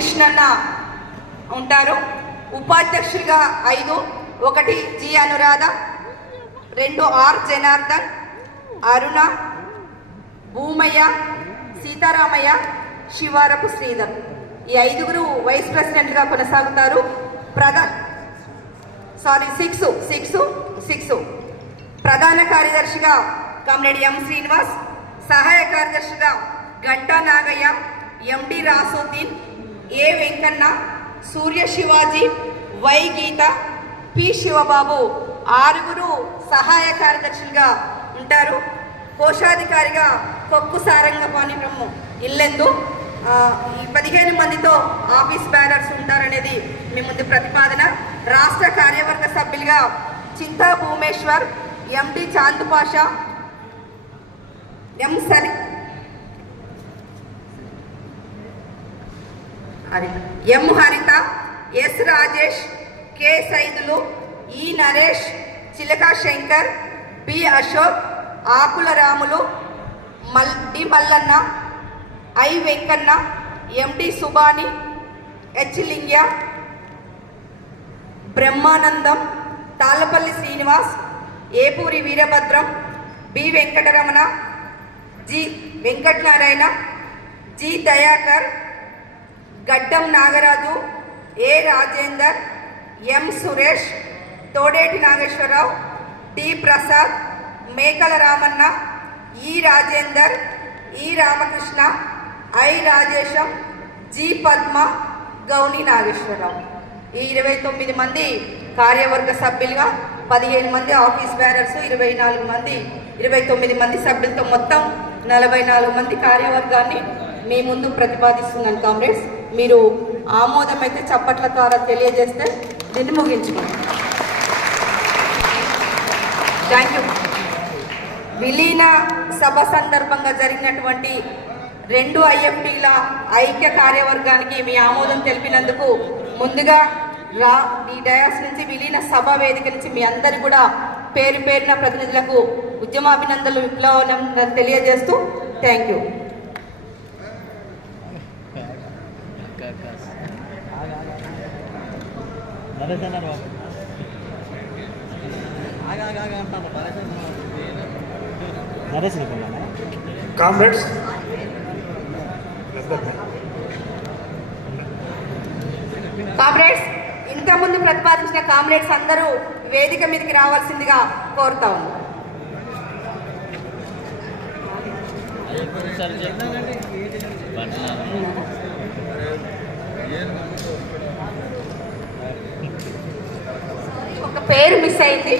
కృష్ణన్న ఉంటారు. ఉపాధ్యక్షుడిగా ఐదు ఒకటి జి అనురాధ రెండు ఆర్ జనార్దన్ అరుణ భూమయ్య సీతారామయ్య శివారపు శ్రీధర్. ఈ ఐదుగురు వైస్ ప్రెసిడెంట్గా కొనసాగుతారు. ప్రధాన్ సారీ సిక్స్ సిక్స్ సిక్స్. ప్రధాన కార్యదర్శిగా కామ్రేడ్ ఎం శ్రీనివాస్ సహాయ కార్యదర్శిగా Ganta Nagaiah MD Rasuddin A Venkanna Surya Shivaji Y Geetha P Sivababu ఆరుగురు సహాయ కార్యదర్శులుగా ఉంటారు. కోశాధికారిగా కొక్కు సారంగపాణిరము ఇల్లెందు. ఈ పదిహేను మందితో ఆఫీస్ బ్యానర్స్ ఉంటారనేది మీ ముందు ప్రతిపాదన. రాష్ట్ర కార్యవర్గ సభ్యులుగా చింతా భూమేశ్వర్ ఎండి చాంద్ పాషా ఎం సరి Haritha. M Haritha? S Rajesh. K Saidulu. E Naresh. Chilaka Shankar. B Ashok. Akula Ramulu. మల్ D Mallanna. I Venkanna. MD Subani. H Lingya. Brahmanandam. Tallapalli Srinivas. Epuri Veerabhadram. B Venkataramana. G Venkatanarayana. G Dayakar. Gaddam Nagaraju A Rajender M Suresh Todeti Nageswara Rao T Prasad Mekala Ramanna E Rajender E Ramakrishna I Rajesham G Padma Gouni Nageswara Rao. ఈ ఇరవై తొమ్మిది మంది కార్యవర్గ సభ్యులుగా పదిహేను మంది office bearers ఇరవై నాలుగు మంది ఇరవై తొమ్మిది మంది సభ్యులతో మొత్తం నలభై నాలుగు మంది కార్యవర్గాన్ని మీ ముందు ప్రతిపాదిస్తున్నాను కాంగ్రెస్ మీరు ఆమోదం అయితే చప్పట్ల ద్వారా తెలియజేస్తే దీన్ని ముగించుకోండి థ్యాంక్ యూ విలీన సభ సందర్భంగా జరిగినటువంటి రెండు ఐఎఫ్టీల ఐక్య కార్యవర్గానికి మీ ఆమోదం తెలిపినందుకు ముందుగా రా ఈ డయాస్ నుంచి విలీన సభ వేదిక నుంచి మీ అందరి కూడా పేరు పేరున ప్రతినిధులకు ఉద్యమాభినందనలు విప్లవం తెలియజేస్తూ థ్యాంక్ యూ కామ్రేడ్స్. కామ్రేడ్స్ ఇంతకుముందు ప్రతిపాదించిన కామ్రేడ్స్ అందరూ వేదిక మీదకి రావాల్సిందిగా కోరుతా సరే ఒక పేరు మిస్ అయింది.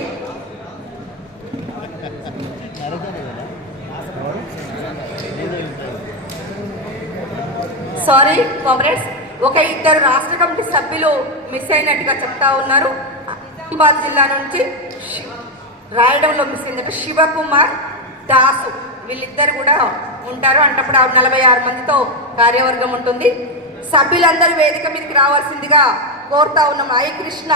సారీ కామ్రేడ్స్ ఒక ఇద్దరు రాష్ట్ర కమిటీ సభ్యులు మిస్ అయినట్టుగా చెప్తా ఉన్నారు. నిజామాబాద్ జిల్లా నుంచి రాయడంలో మిస్ అయిందట శివకుమార్ దాసు. వీళ్ళిద్దరు కూడా ఉంటారు. అంటప్పుడు నలభై ఆరు మందితో కార్యవర్గం ఉంటుంది. సభ్యులందరూ వేదిక మీదకి రావాల్సిందిగా కోరుతా ఉన్నాం హై కృష్ణ